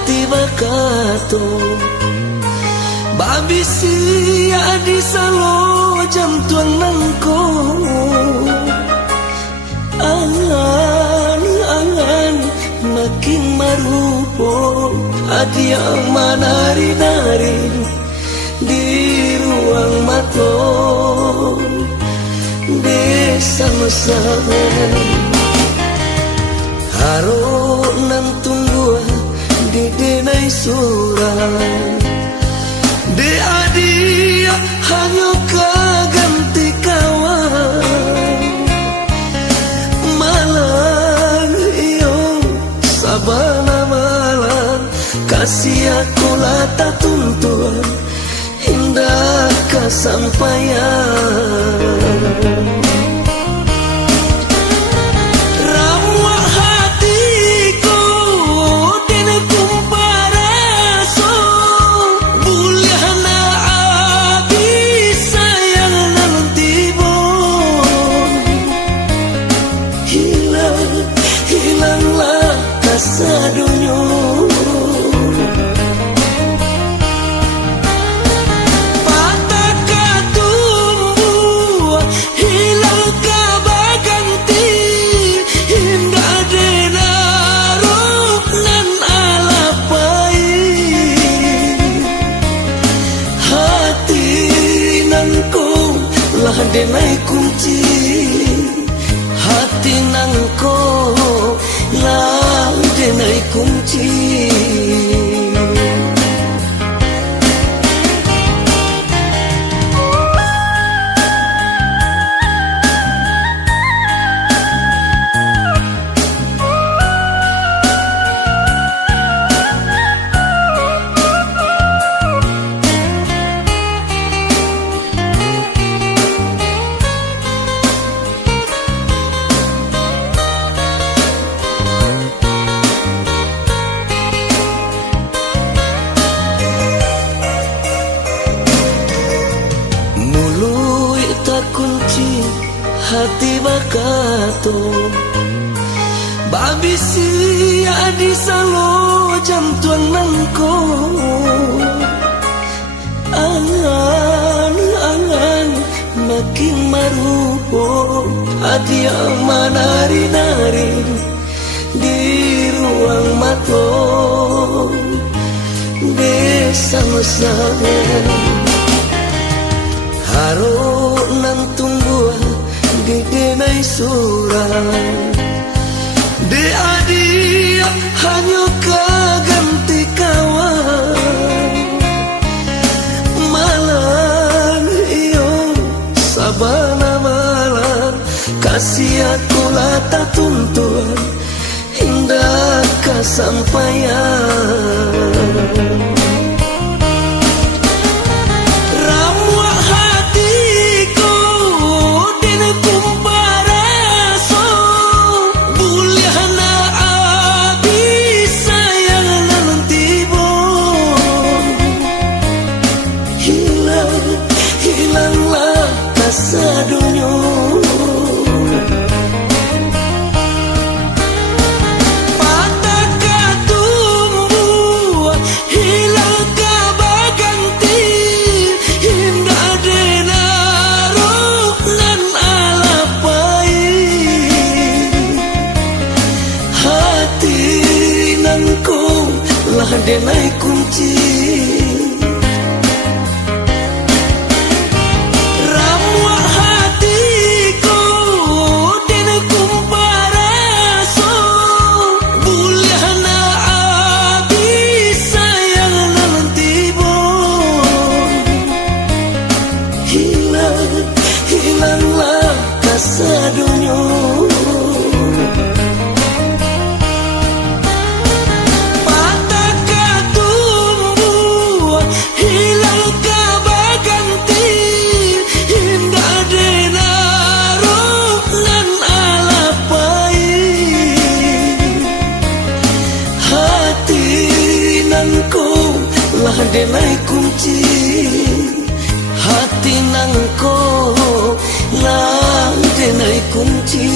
hati bakato babisi adi salo jam tuang nangko angan makin marupo adi yang menari-nari di ruang mato desa mesra haro nan tunggu di denai surah de adia hanya kaganti kawan malang iyo sabana malang kasih aku lata tuntuan indah kesampaian sadunyo patah katumbuh hilang kabaganti indah denaruk nan alapai hati nangko lah denai kunci hati nangko lah denai kunci kunci hati bakato babisi adi salo jam tuang nangko angan makin marupo adi yang menari-nari di ruang mato desa mesra haro nan tunggu di denai surah de adia hanya kaganti kawan malang iyo sabana malang kasih aku lata tuntuan indah kesampaian hilanglah kasadunyo patah katumbuh hilang kabaganti indah denaruk nan alapai hati nangko lah denai kunci hilanglah kasadunyo patah katumbuh hilang kabaganti indah denaruk nan alapai hati nangko lah denai kunci hati nangko lah denai kunci